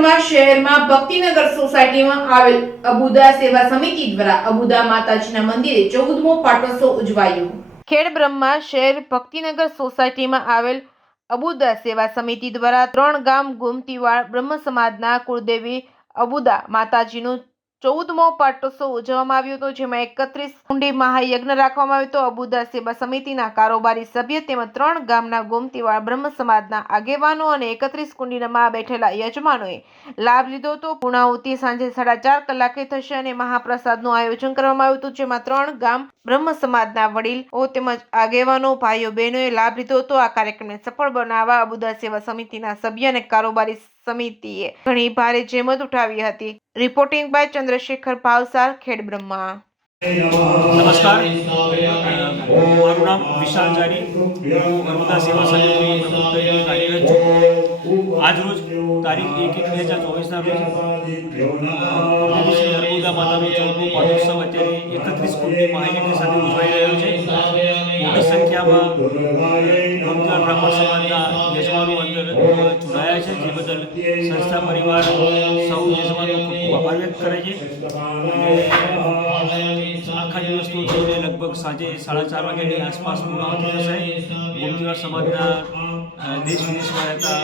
બ્રહ્મા શહેરમાં ભક્તિનગર સોસાયટીમાં આવેલ અબુદા સેવા સમિતિ દ્વારા અબુદા માતાજીના મંદિરે 14મો પાટોત્સવ ઉજવાયો। ખેડ બ્રહ્મા શહેર ભક્તિનગર સોસાયટીમાં આવેલ અબુદા સેવા સમિતિ દ્વારા 3 ગામ ગોમતીવાડ બ્રહ્મ સમાજના કુળદેવી અબુદા માતાજીનું 14મો પાટોત્સવ ઉજવવામાં આવ્યો હતો, જેમાં 31 કુંડી મહાયજ્ઞ રાખવામાં આવ્યો હતો। અબુદા સેવા સમિતિના કારોબારી સભ્ય તેમજ 3 ગામના ગોમતીવાડ બ્રહ્મ સમાજના આગેવાનો અને 31 કુંડીમાં બેઠેલા યજમાનોએ લાભ લીધો હતો। પૂર્ણાહુતિ સાંજે 4:30 કલાકે થશે અને મહાપ્રસાદનું આયોજન કરવામાં આવ્યું હતું, જેમાં 3 ગામ બ્રહ્મ સમાજના વડીલો તેમજ આગેવાનો ભાઈઓ બહેનોએ લાભ લીધો હતો। આ કાર્યક્રમને સફળ બનાવવા અબુદા સેવા સમિતિના સભ્ય અને કારોબારી સમિતિએ ઘણી ભારે જહેમત ઉઠાવી હતી। રિપોર્ટિંગ બાય ચંદ્રશેખર ભાવસાર, ખેડ બ્રહ્મા। નમસ્કાર, મારું નામ વિશાલ જાની, અબુદા સેવા સમિતિમાં પ્રમુખ તરીકે કાર્યરત છું। આજરોજ તારીખ 1/1/2024ના રોજ શ્રી અબુદા માતાનો 14મો પાટોત્સવ અત્યારે 31 કુંડી મહાયજ્ઞ સાથે ઉજવાઈ રહ્યો છે। મોટી સંખ્યામાં ગોમતીવાડ બ્રાહ્મણ સમાજના યજમાનો અંદર જોડાયા છે, જે બદલ સંસ્થા પરિવાર સૌ યજમાનો ખૂબ આભાર વ્યક્ત કરે છે। આખા દિવસનું થઈને લગભગ સાંજે 4:30 વાગ્યાની આસપાસ પૂર્ણાહુતિ થશે। ગોમતીવાડ સમાજના દેશ વિદેશમાં રહેતા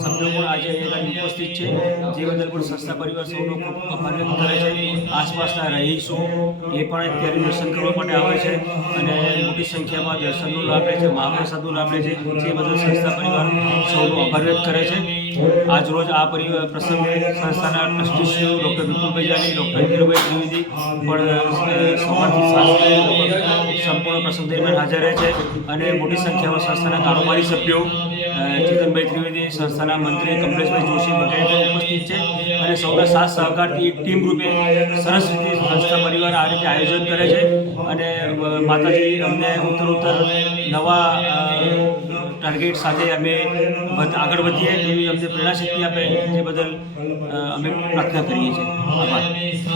સભ્યો પણ આજે અહીંયા ઉપસ્થિત છે, જે બદલ પણ સંસ્થા પરિવાર સૌનો ખૂબ આભાર વ્યક્ત કરે છે। આસપાસના રહીશો એ પણ અત્યારે દર્શન કરવા માટે આવે છે અને મોટી સંખ્યામાં દર્શનનો લાભ લે છે, મહાપ્રસાદનો લાભ લે છે, જે બદલ સંસ્થા પરિવાર સૌનો આભાર વ્યક્ત કરે છે। આજરોજ આ પ્રસંગે સંસ્થાના ટ્રસ્ટીશ્રીઓ ડૉક્ટર વિપુલભાઈ જાની, ડૉક્ટર ધીરુભાઈ ત્રિવેદી પણ સવારથી સાંજ સંપૂર્ણ પ્રસંગ દરમિયાન હાજર રહે છે અને મોટી સંખ્યામાં સંસ્થાના કારોબારી સભ્યો ચેતનભાઈ ત્રિવેદી, સંસ્થાના મંત્રી કમલેશભાઈ જોશી વગેરે પણ ઉપસ્થિત છે અને સૌના સાથ સહકારથી એક ટીમ રૂપે સરસ રીતે સંસ્થા પરિવાર આ રીતે આયોજન કરે છે અને માતાજી અમને ઉત્તરોત્તર નવા ટાર્ગેટ સાથે અમે આગળ વધીએ એવી અમને પ્રેરણા શક્તિ આપે, જે બદલ અમે પ્રાર્થના કરીએ છીએ। આભાર।